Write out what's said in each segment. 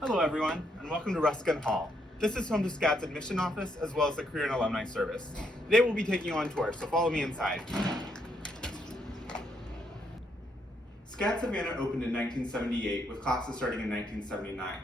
Hello everyone, and welcome to Ruskin Hall. This is home to SCAD's admission office as well as the Career and Alumni Service. Today we'll be taking you on tour, so follow me inside. SCAD Savannah opened in 1978 with classes starting in 1979.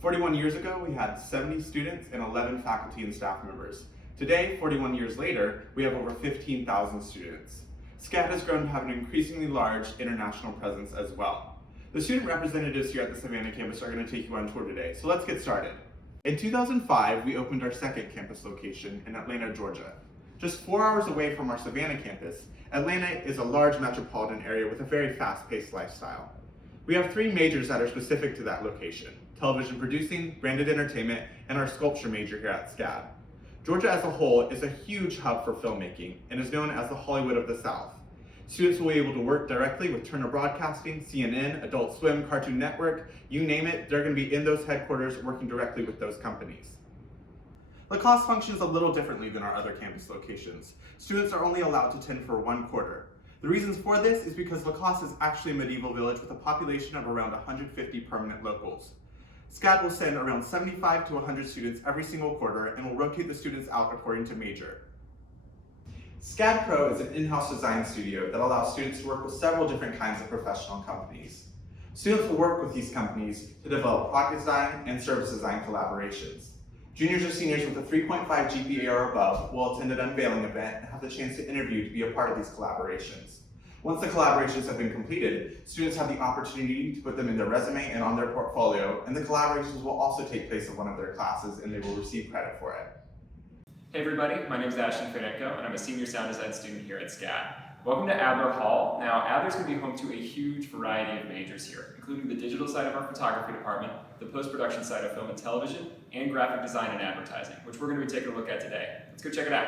41 years ago, we had 70 students and 11 faculty and staff members. Today, 41 years later, we have over 15,000 students. SCAD has grown to have an increasingly large international presence as well. The student representatives here at the Savannah campus are going to take you on tour today, so let's get started. In 2005, we opened our second campus location in Atlanta, Georgia. Just 4 hours away from our Savannah campus, Atlanta is a large metropolitan area with a very fast-paced lifestyle. We have 3 majors that are specific to that location: television producing, branded entertainment, and our sculpture major here at SCAD. Georgia as a whole is a huge hub for filmmaking and is known as the Hollywood of the South. Students will be able to work directly with Turner Broadcasting, CNN, Adult Swim, Cartoon Network, you name it, they're going to be in those headquarters working directly with those companies. The class functions a little differently than our other campus locations. Students are only allowed to attend for 1 quarter. The reasons for this is because La Crosse is actually a medieval village with a population of around 150 permanent locals. SCAD will send around 75 to 100 students every single quarter and will rotate the students out according to major. SCAD Pro is an in-house design studio that allows students to work with several different kinds of professional companies. Students will work with these companies to develop product design and service design collaborations. Juniors or seniors with a 3.5 GPA or above will attend an unveiling event and have the chance to interview to be a part of these collaborations. Once the collaborations have been completed, students have the opportunity to put them in their resume and on their portfolio, and the collaborations will also take place in one of their classes and they will receive credit for it. Hey everybody, my name is Ashton Fedenko and I'm a senior sound design student here at SCAD. Welcome to Adler Hall. Now, Adler's going to be home to a huge variety of majors here, including the digital side of our photography department, the post-production side of film and television, and graphic design and advertising, which we're going to be taking a look at today. Let's go check it out.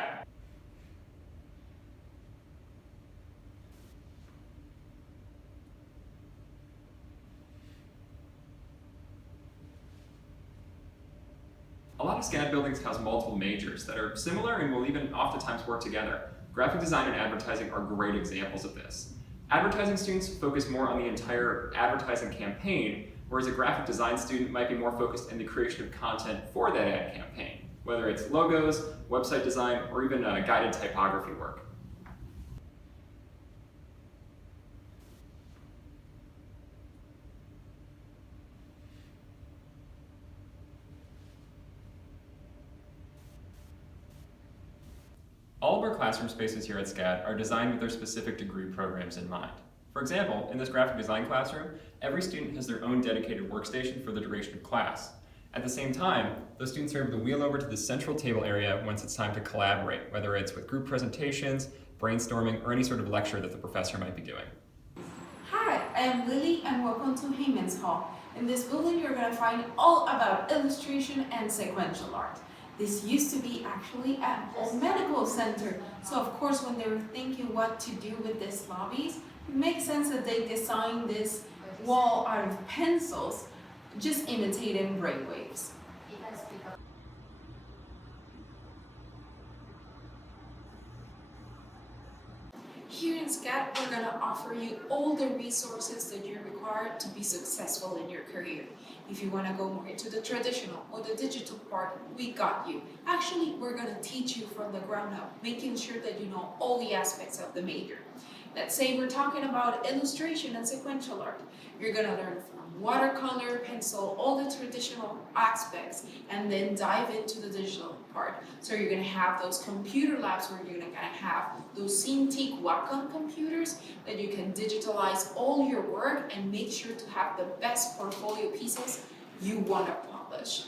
A lot of SCAD buildings house multiple majors that are similar and will even oftentimes work together. Graphic design and advertising are great examples of this. Advertising students focus more on the entire advertising campaign, whereas a graphic design student might be more focused in the creation of content for that ad campaign, whether it's logos, website design, or even guided typography work. All of our classroom spaces here at SCAD are designed with their specific degree programs in mind. For example, in this graphic design classroom, every student has their own dedicated workstation for the duration of class. At the same time, those students are able to wheel over to the central table area once it's time to collaborate, whether it's with group presentations, brainstorming, or any sort of lecture that the professor might be doing. Hi, I am Lily and welcome to Hayman's Hall. In this building, you're going to find all about illustration and sequential art. This used to be actually an old medical center, so of course when they were thinking what to do with these lobbies, it makes sense that they designed this wall out of pencils, just imitating brainwaves. Here in SCAD, we're going to offer you all the resources that you require to be successful in your career. If you want to go more into the traditional or the digital part, we got you. Actually, we're going to teach you from the ground up, making sure that you know all the aspects of the major. Let's say we're talking about illustration and sequential art. You're going to learn from watercolor, pencil, all the traditional aspects, and then dive into the digital part. So you're going to have those computer labs where you're going to have those Cintiq Wacom computers that you can digitalize all your work and make sure to have the best portfolio pieces you want to publish.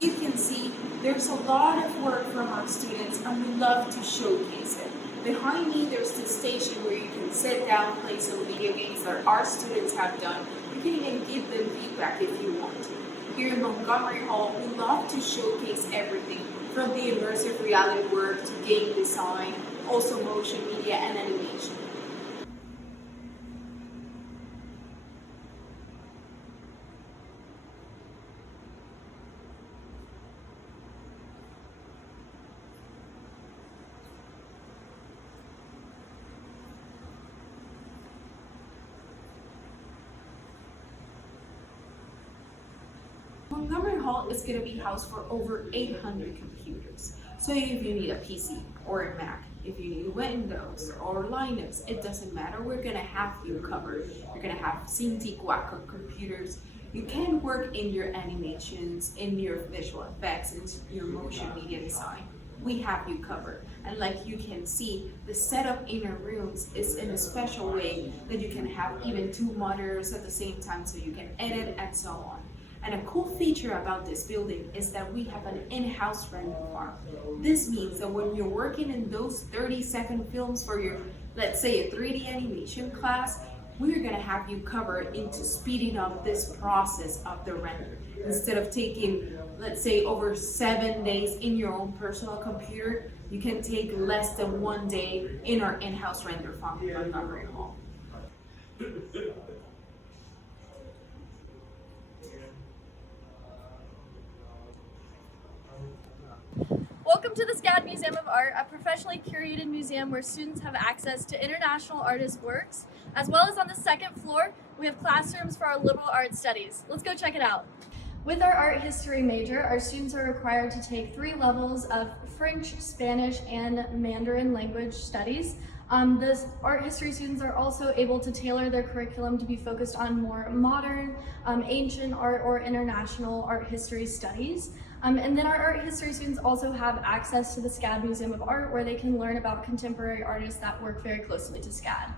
You can see there's a lot of work from our students and we love to showcase it. Behind me there's this station where you can sit down, play some video games that our students have done. You can even give them feedback if you want. Here in Montgomery Hall, we love to showcase everything from the immersive reality work to game design, also motion media and animation. Montgomery Hall is going to be housed for over 800 computers. So if you need a PC or a Mac, if you need Windows or Linux, it doesn't matter. We're going to have you covered. You're going to have Cintiq Wacom computers. You can work in your animations, in your visual effects, in your motion media design. We have you covered. And like you can see, the setup in our rooms is in a special way that you can have even 2 monitors at the same time so you can edit and so on. And a cool feature about this building is that we have an in-house render farm. This means that when you're working in those 30-second films for your, let's say, a 3D animation class, we're gonna have you covered into speeding up this process of the render. Instead of taking, let's say, over 7 days in your own personal computer, you can take less than 1 day in our in-house render farm in Montgomery Hall. Welcome to the SCAD Museum of Art, a professionally curated museum where students have access to international artists' works, as well as on the second floor, we have classrooms for our liberal arts studies. Let's go check it out. With our art history major, our students are required to take 3 levels of French, Spanish, and Mandarin language studies. The art history students are also able to tailor their curriculum to be focused on more modern, ancient art or international art history studies. And then our art history students also have access to the SCAD Museum of Art, where they can learn about contemporary artists that work very closely to SCAD.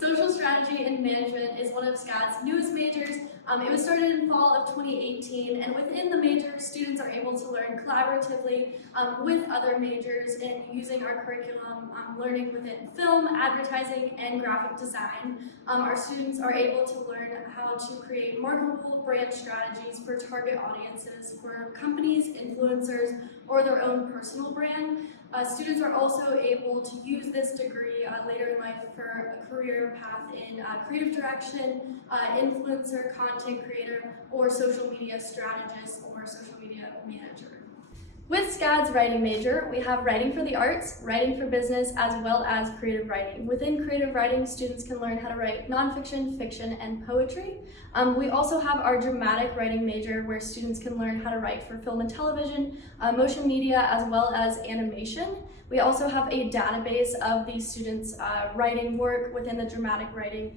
Social strategy and management is one of SCAD's newest majors. It was started in fall of 2018, and within the major, students are able to learn collaboratively with other majors in using our curriculum, learning within film, advertising, and graphic design. Our students are able to learn how to create marketable brand strategies for target audiences for companies, influencers, or their own personal brand. Students are also able to use this degree later in life for a career path in creative direction, influencer, content creator, or social media strategist or social media manager. With SCAD's writing major, we have writing for the arts, writing for business, as well as creative writing. Within creative writing, students can learn how to write nonfiction, fiction, and poetry. We also have our dramatic writing major, where students can learn how to write for film and television, motion media, as well as animation. We also have a database of these students' writing work within the dramatic writing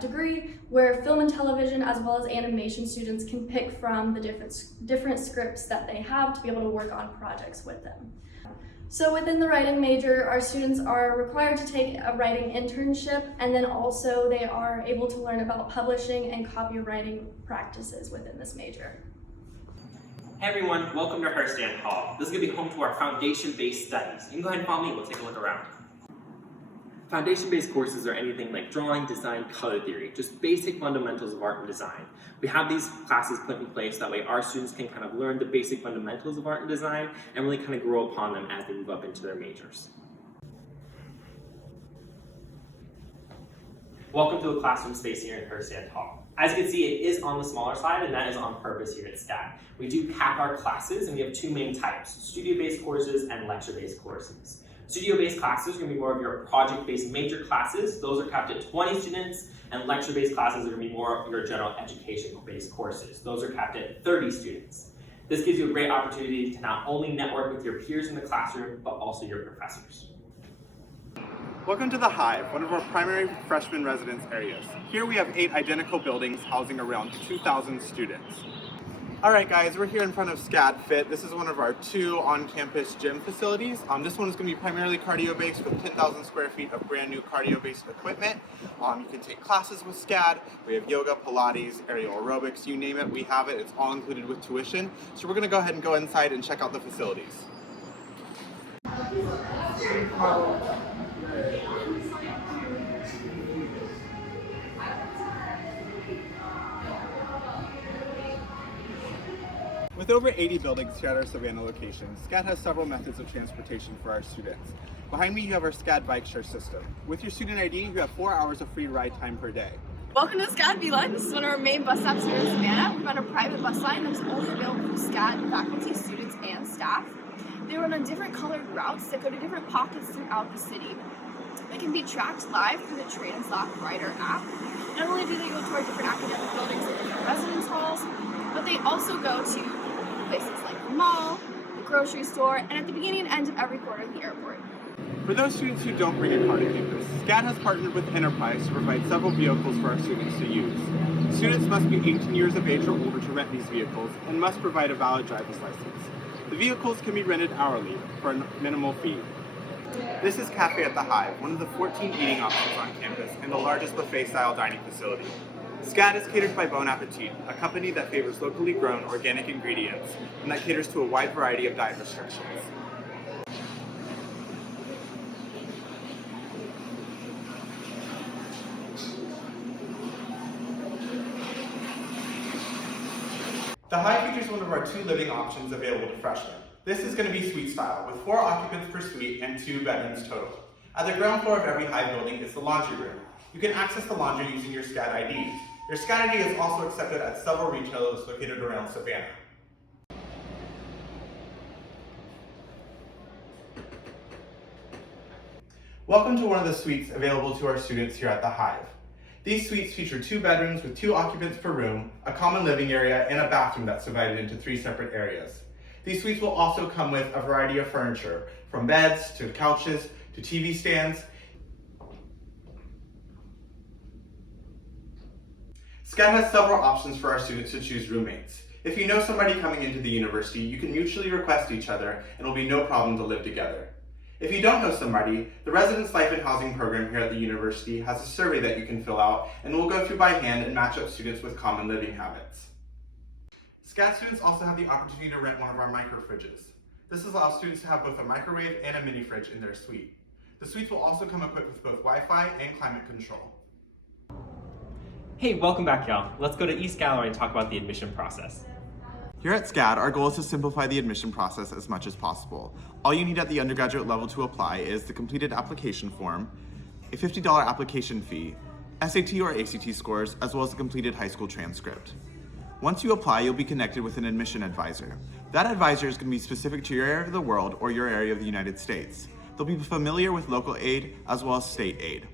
degree, where film and television as well as animation students can pick from the different scripts that they have to be able to work on projects with them. So within the writing major, our students are required to take a writing internship, and then also they are able to learn about publishing and copywriting practices within this major. Hey everyone, welcome to Hearstand Hall. This is going to be home to our foundation-based studies. You can go ahead and follow me, we'll take a look around. Foundation-based courses are anything like drawing, design, color theory, just basic fundamentals of art and design. We have these classes put in place that way our students can kind of learn the basic fundamentals of art and design and really kind of grow upon them as they move up into their majors. Welcome to a classroom space here in Hearstand Hall. As you can see, it is on the smaller side, and that is on purpose here at SCAD. We do cap our classes, and we have 2 main types, studio-based courses and lecture-based courses. Studio-based classes are going to be more of your project-based major classes. Those are capped at 20 students, and lecture-based classes are going to be more of your general education-based courses. Those are capped at 30 students. This gives you a great opportunity to not only network with your peers in the classroom, but also your professors. Welcome to the Hive, one of our primary freshman residence areas. Here we have 8 identical buildings housing around 2,000 students. Alright guys, we're here in front of SCAD Fit. This is one of our 2 on-campus gym facilities. This one is going to be primarily cardio-based with 10,000 square feet of brand new cardio-based equipment. You can take classes with SCAD. We have yoga, Pilates, aerial aerobics, you name it, we have it. It's all included with tuition. So we're going to go ahead and go inside and check out the facilities. With over 80 buildings here at our Savannah location, SCAD has several methods of transportation for our students. Behind me you have our SCAD bike share system. With your student ID, you have 4 hours of free ride time per day. Welcome to SCAD V-Line. This is one of our main bus stops here in Savannah. We run a private bus line that is only available for SCAD faculty, students, and staff. They run on different colored routes that go to different pockets throughout the city. They can be tracked live through the Translot Rider app. Not only do they go to our different academic buildings and different residence halls, but they also go to places like the mall, the grocery store, and at the beginning and end of every quarter, the airport. For those students who don't bring a car to campus, SCAD has partnered with Enterprise to provide several vehicles for our students to use. Students must be 18 years of age or older to rent these vehicles and must provide a valid driver's license. The vehicles can be rented hourly for a minimal fee. This is Cafe at the Hive, one of the 14 eating options on campus and the largest buffet-style dining facility. SCAD is catered by Bon Appetit, a company that favors locally grown organic ingredients and that caters to a wide variety of diet restrictions. The Hive features one of our 2 living options available to freshmen. This is going to be suite style, with 4 occupants per suite and 2 bedrooms total. At the ground floor of every Hive building is the laundry room. You can access the laundry using your SCAD ID. Your SCAD ID is also accepted at several retailers located around Savannah. Welcome to one of the suites available to our students here at the Hive. These suites feature 2 bedrooms with 2 occupants per room, a common living area, and a bathroom that's divided into 3 separate areas. These suites will also come with a variety of furniture, from beds to couches to TV stands. SCAD has several options for our students to choose roommates. If you know somebody coming into the university, you can mutually request each other and it will be no problem to live together. If you don't know somebody, the Residence Life and Housing program here at the university has a survey that you can fill out and we'll go through by hand and match up students with common living habits. SCAD students also have the opportunity to rent one of our micro fridges. This allows students to have both a microwave and a mini fridge in their suite. The suites will also come equipped with both Wi-Fi and climate control. Hey, welcome back, y'all. Let's go to East Gallery and talk about the admission process. Here at SCAD, our goal is to simplify the admission process as much as possible. All you need at the undergraduate level to apply is the completed application form, a $50 application fee, SAT or ACT scores, as well as a completed high school transcript. Once you apply, you'll be connected with an admission advisor. That advisor is going to be specific to your area of the world or your area of the United States. They'll be familiar with local aid as well as state aid.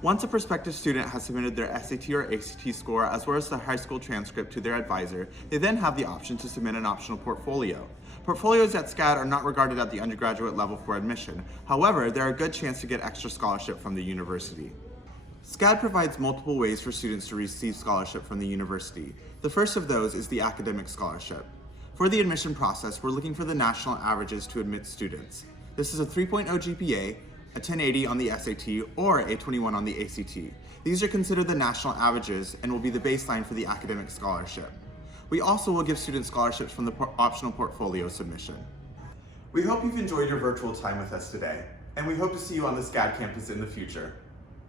Once a prospective student has submitted their SAT or ACT score as well as the high school transcript to their advisor, they then have the option to submit an optional portfolio. Portfolios at SCAD are not regarded at the undergraduate level for admission. However, they're a good chance to get extra scholarship from the university. SCAD provides multiple ways for students to receive scholarship from the university. The first of those is the academic scholarship. For the admission process, we're looking for the national averages to admit students. This is a 3.0 GPA, a 1080 on the SAT, or a 21 on the ACT. These are considered the national averages and will be the baseline for the academic scholarship. We also will give students scholarships from the optional portfolio submission. We hope you've enjoyed your virtual time with us today, and we hope to see you on the SCAD campus in the future.